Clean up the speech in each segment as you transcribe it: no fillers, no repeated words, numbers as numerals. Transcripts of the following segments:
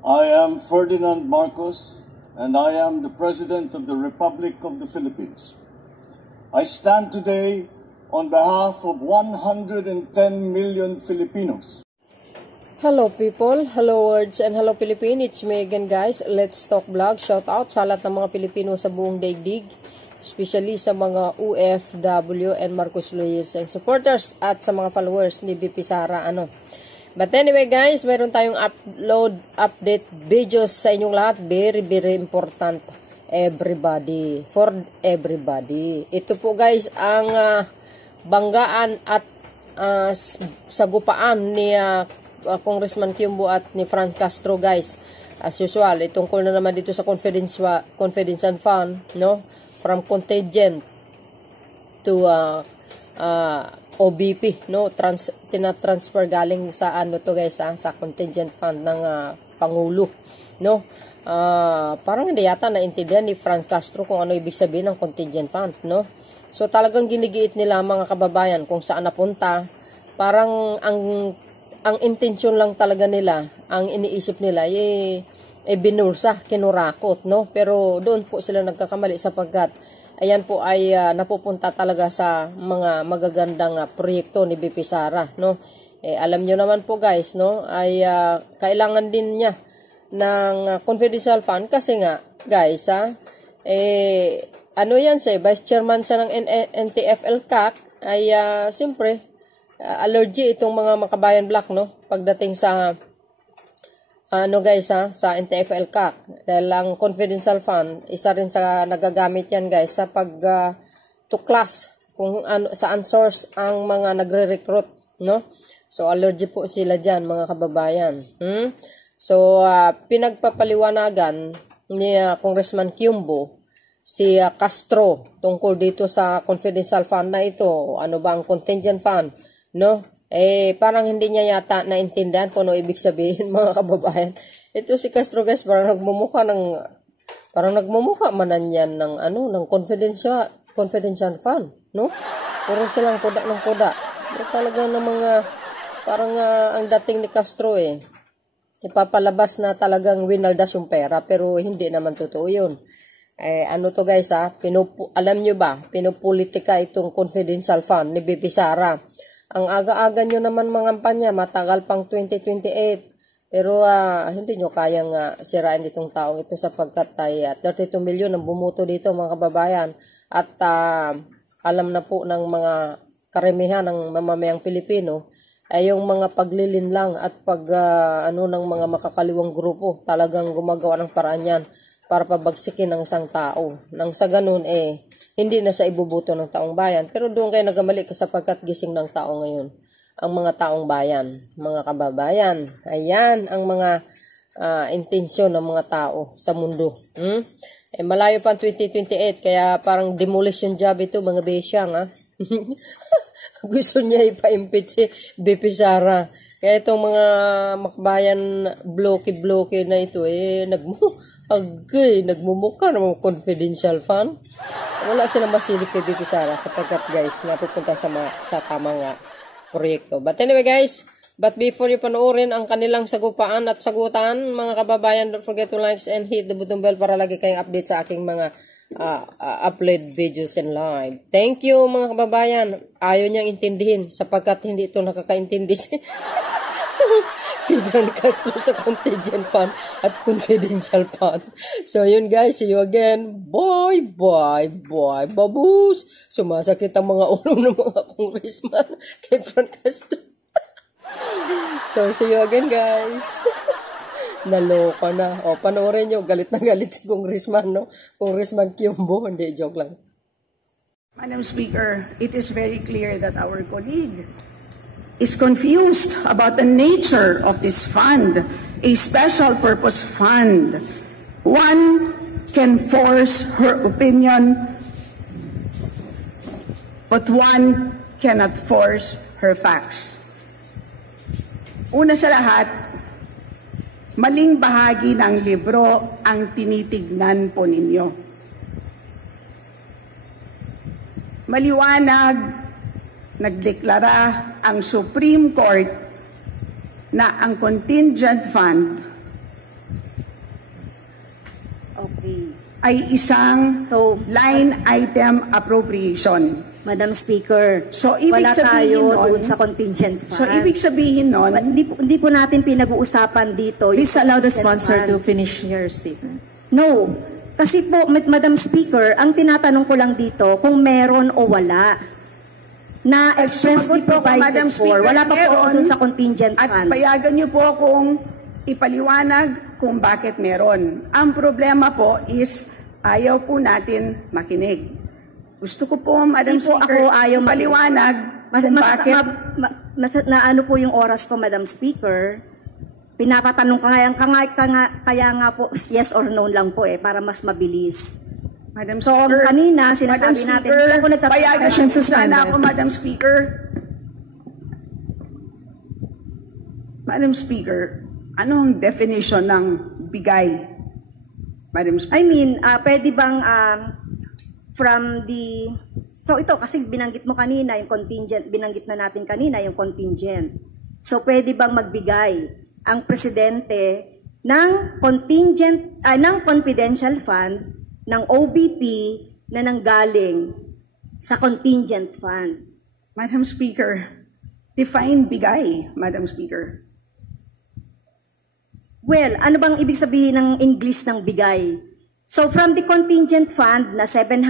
I am Ferdinand Marcos, and I am the President of the Republic of the Philippines. I stand today on behalf of 110 million Filipinos. Hello people, hello words, and hello Philippines. It's me again guys. Let's Talk Vlog. Shout out sa lahat ng mga Pilipino sa buong daigdig, especially sa mga OFW and Marcos Loyalists and supporters at sa mga followers ni BP Sara. But anyway guys, meron tayong update videos sa inyong lahat. Very very important, everybody, for everybody. Ito po guys ang banggaan at sagupaan ni Congressman Kiumbo at ni Franz Castro guys. As usual, itungkol na naman dito sa confidential fund, no? From contingent to OBP, no? Tina-transfer galing sa to guys, sa contingent fund ng Pangulo, no? Parang hindi yata naintindihan ni Franz Castro kung ano ibig sabihin ng contingent fund, no? So talagang ginigiit nila mga kababayan kung saan napunta. Parang ang intensyon lang talaga nila, ang iniisip nila binulsa, kinurakot, no? Pero doon po sila nagkakamali sapagkat ayan po ay napupunta talaga sa mga magagandang proyekto ni BP Sara, no? Alam nyo naman po guys, no? Ay kailangan din niya ng confidential fund kasi nga guys, ano yan siya, vice chairman siya ng NTF-ELCAC, ay siyempre allergy itong mga makabayan black, no? Pagdating sa guys sa NTF-ELCAC, dahil ang confidential fund isa rin sa nagagamit yan guys sa tuklas kung saan source ang mga nagre-recruit, no? So allergy po sila diyan mga kababayan. So pinagpapaliwanagan ni Congressman Kiumbo si Castro tungkol dito sa confidential fund na ito. Ano ba ang contingent fund, no? Parang hindi niya yata naintindihan kung ano ibig sabihin mga kababayan. Ito si Castro guys, parang nagmumukha manan yan ng confidential fund, no? Puro silang kuda ng kuda. Talaga ng mga parang ang dating ni Castro ipapalabas na talagang winaldas yung pera, pero hindi naman totoo yun. Ano to guys, alam nyo ba, pinupolitika itong confidential fund ni BP Sara. Ang aga-aga nyo naman mangampanya, matagal pang 2028. Pero hindi nyo kayang sirain itong taong ito sapagkat 32 milyon ang bumuto dito mga kababayan. At alam na po ng mga karamihan ng mamamayang Pilipino ay yung mga paglilinlang at ng mga makakaliwang grupo talagang gumagawa ng paraan yan para pabagsikin ng isang tao. Nang sa ganun hindi na siya ibubuto ng taong bayan. Pero doon kayo nagamali sapagkat gising ng tao ngayon. Ang mga taong bayan, mga kababayan. Ayan ang mga intensyon ng mga tao sa mundo. Malayo pa ang 2028, kaya parang demolition job ito mga besyang. Gusto niya ipa-impeach si BP Sara. Kaya itong mga makabayan bloke-bloke na ito, nagmumukha ng confidential fund. Wala silang masilip kay BP Sara sapagkat guys, napupunta sa tamang proyekto. But anyway guys, before you panoorin ang kanilang sagupaan at sagutan, mga kababayan, don't forget to like and hit the button bell para lagi kayong update sa aking mga upload videos and live. Thank you mga kababayan. Ayaw niyang intindihin sapagkat hindi ito nakakaintindi si Franz Castro sa contingent fund at confidential fund. So yun guys, see you again. Bye bye babus. Sumasakit ang mga ulo ng mga congressman kay Franz Castro. So see you again guys. Naloka na. Panoorin nyo, galit na galit si Congressman, no? Congressman Kiumbo, hindi, joke lang. Madam Speaker, it is very clear that our colleague is confused about the nature of this fund, a special purpose fund. One can force her opinion, but one cannot force her facts. Una sa lahat, maling bahagi ng libro ang tinitignan po ninyo. Maliwanag, nagdeklara ang Supreme Court na ang contingent fund ay isang line item appropriation. Madam Speaker, So, ibig wala sabihin tayo nun- doon sa contingent fund. So, ibig sabihin nun, Hindi po natin pinag-uusapan dito. Please yung allow the contingent sponsor fund. to finish your statement. No. Kasi po, Madam Speaker, ang tinatanong ko lang dito kung meron o wala na expressly sumagot po ka, Madam provided for. Speaker, Wala pa po ako meron. dun sa contingent At fund. payagan niyo po akong ipaliwanag kung bakit meron. Ang problema po is ayaw po natin makinig. Gusto ko po, Madam Hindi po Speaker, ako ayaw ipaliwanag kung bakit... Naano po yung oras ko, Madam Speaker. Pinapatanong kaya nga po yes or no lang po para mas mabilis. Madam So, Speaker, kanina, Madam sinasabi natin, Speaker, hindi ako nagtatanong. payagan Session sana suspended. ako, Madam Speaker. Madam Speaker, anong definition ng bigay? Madam Speaker. I mean, pwede bang from the... So ito, kasi binanggit mo kanina yung contingent, binanggit na natin kanina yung contingent. So pwede bang magbigay ang presidente ng contingent, ng confidential fund ng OBP na nanggaling sa contingent fund? Madam Speaker, define bigay, Madam Speaker. Well, ano bang ibig sabihin ng English ng bigay? So from the contingent fund na 7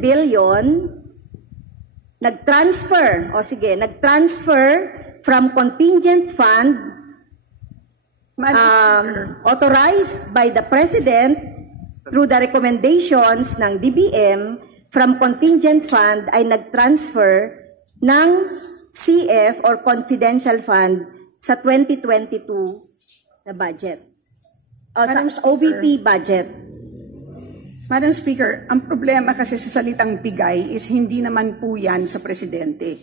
billion, nag-transfer from contingent fund Madam Speaker, authorized by the President through the recommendations ng DBM from contingent fund ay nag-transfer ng CF or confidential fund sa 2022 na budget. O Madam sa Speaker. OVP budget. Madam Speaker, ang problema kasi sa salitang bigay is hindi naman po yan sa Presidente.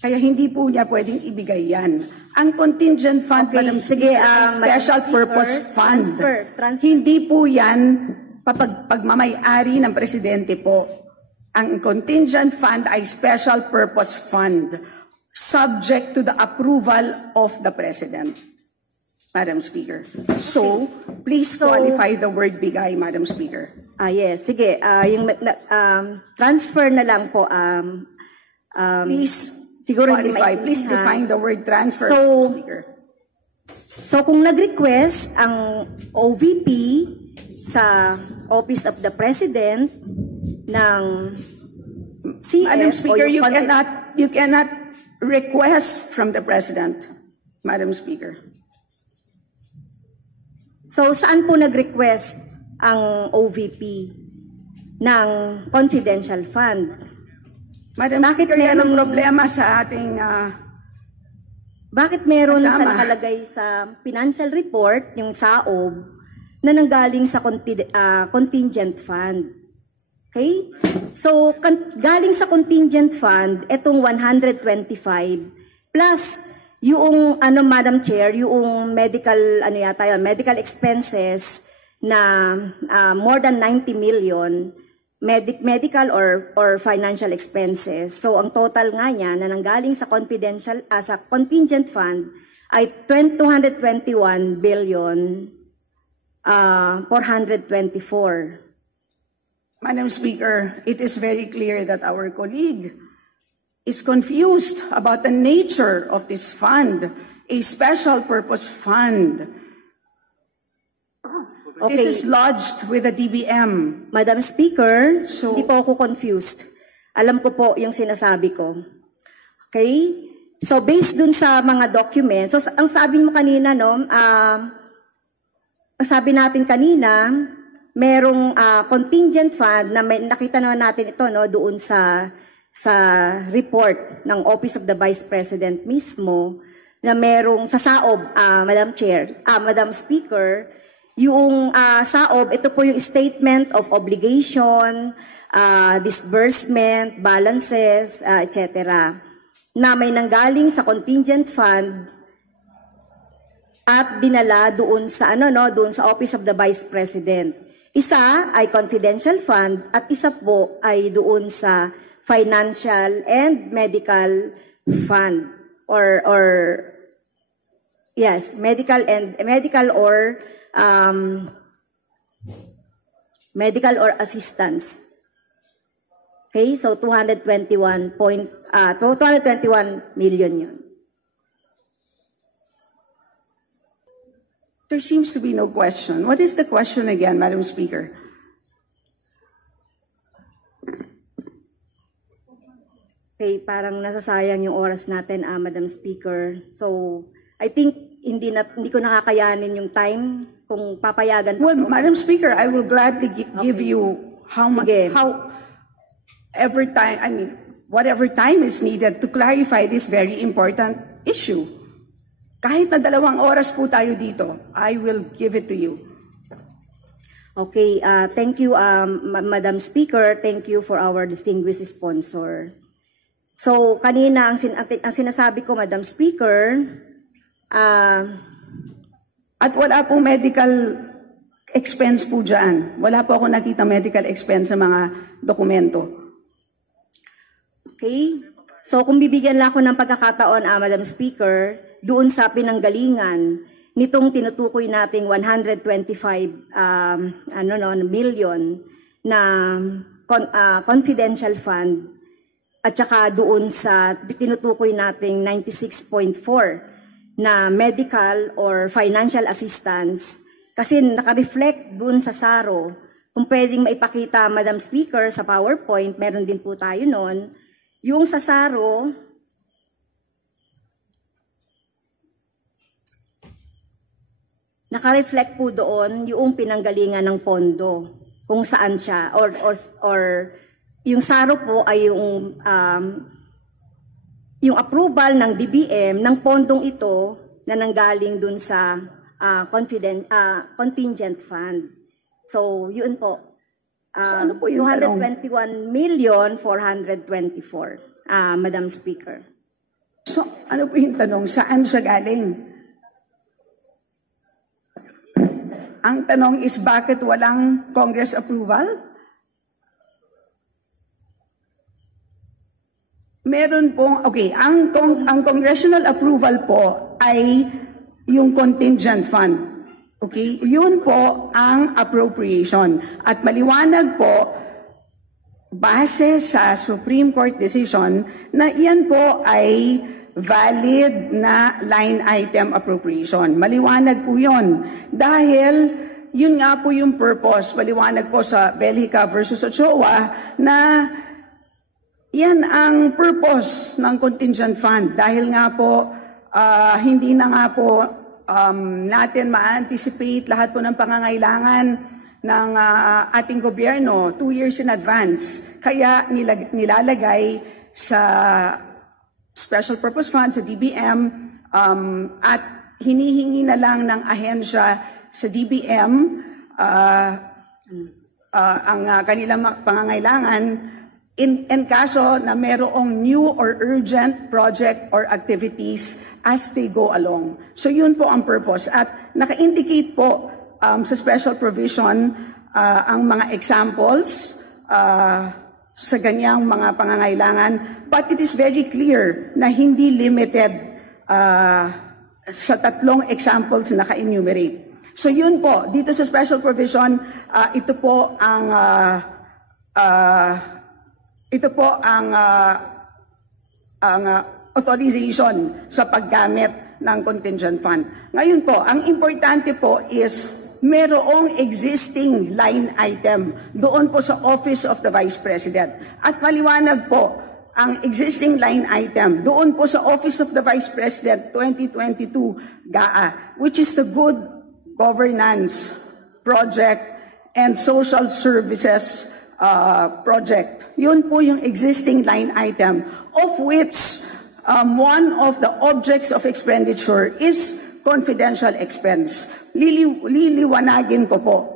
Kaya hindi po niya pwedeng ibigay yan. Ang contingent fund, Okay, Madam sige, Speaker, ay Madam special Speaker, purpose fund. transfer. Hindi po yan pagmamayari ng Presidente po. Ang contingent fund ay special purpose fund subject to the approval of the President, Madam Speaker. So, please qualify the word bigay, Madam Speaker. Yes, sige. Yung transfer na lang po. Please siguro hindi qualify. Please maintindihan. define the word transfer, So, Madam Speaker. So kung nag-request ang OVP sa Office of the President ng CF Madam Speaker, o yung you cannot request from the President, Madam Speaker. So saan po nag-request ang OVP ng confidential fund? Madam Bakit Speaker, yan ang merong- problema sa ating... Bakit meron sa Kasama. nakalagay sa financial report, yung SAOB, na nanggaling sa contingent fund? Okay? So, galing sa contingent fund, itong 125 plus yung Madam Chair, yung medical medical expenses na more than 90 million medical or financial expenses. So ang total nga niya na nanggaling sa sa contingent fund ay 221 billion 424. Madam Speaker, it is very clear that our colleague is confused about the nature of this fund, a special purpose fund. Okay. This is lodged with the DBM. Madam Speaker, So- hindi po ako confused. Alam ko po yung sinasabi ko. Okay? So, based dun sa mga documents, so ang sabi mo kanina, sabi natin kanina, merong contingent fund na nakita naman natin ito doon sa report ng Office of the Vice President mismo, na merong sa SAOB, Madam Speaker, yung SAOB, ito po yung Statement of Obligation, Disbursement, Balances, etc. na may nanggaling sa contingent fund at dinala doon sa doon sa Office of the Vice President. Isa ay confidential fund at isa po ay doon sa financial and medical fund or medical or medical or assistance. Okay, so 221 million yun. There seems to be no question. What is the question again, Madam Speaker? Okay, parang nasasayang yung oras natin, Madam Speaker. So, I think hindi ko nakakayanin yung time kung papayagan. Well, Madam Speaker, I will gladly give you whatever time is needed to clarify this very important issue. Kahit na 2 oras po tayo dito, I will give it to you. Okay, thank you, Madam Speaker. Thank you for our distinguished sponsor. So, kanina, ang sinasabi ko, Madam Speaker, at wala pong medical expense po dyan. Wala po ako nakita medical expense sa mga dokumento. Okay. So, kung bibigyan lang ako ng pagkakataon, Madam Speaker, doon sa pinanggalingan nitong tinutukoy nating 125 million na confidential fund at saka doon sa tinutukoy nating 96.4 na medical or financial assistance kasi naka-reflect doon sa SARO. Kung pwedeng maipakita, Madam Speaker, sa PowerPoint, meron din po tayo noon. Yung sa SARO, naka-reflect po doon yung pinanggalingan ng pondo, kung saan siya, or yung SARO po ay yung approval ng DBM ng pondong ito na nanggaling dun sa contingent fund. So, yun po. So, ano po yung 221,424, Madam Speaker. So, ano po yung tanong? Saan siya galing? Ang tanong is bakit walang Congress approval? Meron pong, okay, ang congressional approval po ay yung contingent fund. Okay, yun po ang appropriation. At maliwanag po, base sa Supreme Court decision, na iyan po ay valid na line item appropriation. Maliwanag po yun. Dahil yun nga po yung purpose, maliwanag po sa Belhica versus Ochoa, na yan ang purpose ng contingent fund. Dahil nga po, hindi na nga po natin ma-anticipate lahat po ng pangangailangan ng ating gobyerno 2 years in advance. Kaya nilalagay sa Special Purpose Fund, sa DBM, at hinihingi na lang ng ahensya sa DBM ang kanilang pangangailangan in kaso na merong new or urgent project or activities as they go along. So yun po ang purpose. At naka-indicate po sa special provision ang mga examples sa ganyang mga pangangailangan. But it is very clear na hindi limited sa 3 examples na naka-enumerate. So yun po, dito sa special provision, ito po ang authorization sa paggamit ng contingent fund. Ngayon po, ang importante po is merong existing line item doon po sa Office of the Vice President. At maliwanag po, ang existing line item doon po sa Office of the Vice President 2022 GAA, which is the Good Governance Project and Social Services Project. Yun po yung existing line item, of which one of the objects of expenditure is confidential expense. Liliwanagin ko po.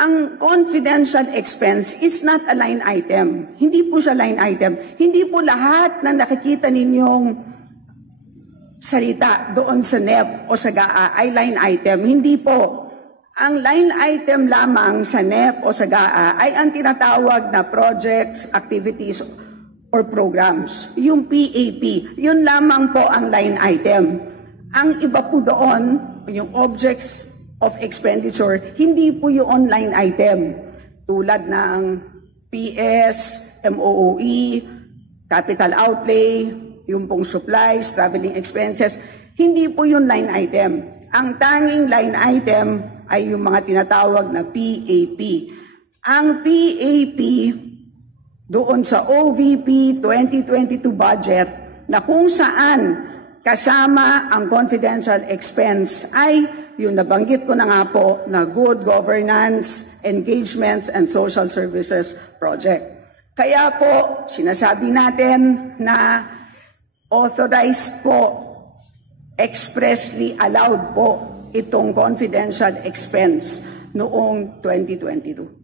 Ang confidential expense is not a line item. Hindi po siya line item. Hindi po lahat na nakikita ninyong salita doon sa NEP o sa GAA ay line item. Hindi po. Ang line item lamang sa NEP o sa GAA ay ang tinatawag na projects, activities, or programs. Yung PAP, yun lamang po ang line item. Ang iba po doon, yung objects of expenditure, hindi po yung line item. tulad ng PS, MOOE, capital outlay, yung pong supplies, traveling expenses, hindi po yung line item. Ang tanging line item ay yung mga tinatawag na PAP. Ang PAP doon sa OVP 2022 budget na kung saan kasama ang confidential expense ay yung nabanggit ko na nga po na good governance, engagements, and social services project. Kaya po, sinasabi natin na authorized po, expressly allowed po itong confidential expense noong 2022.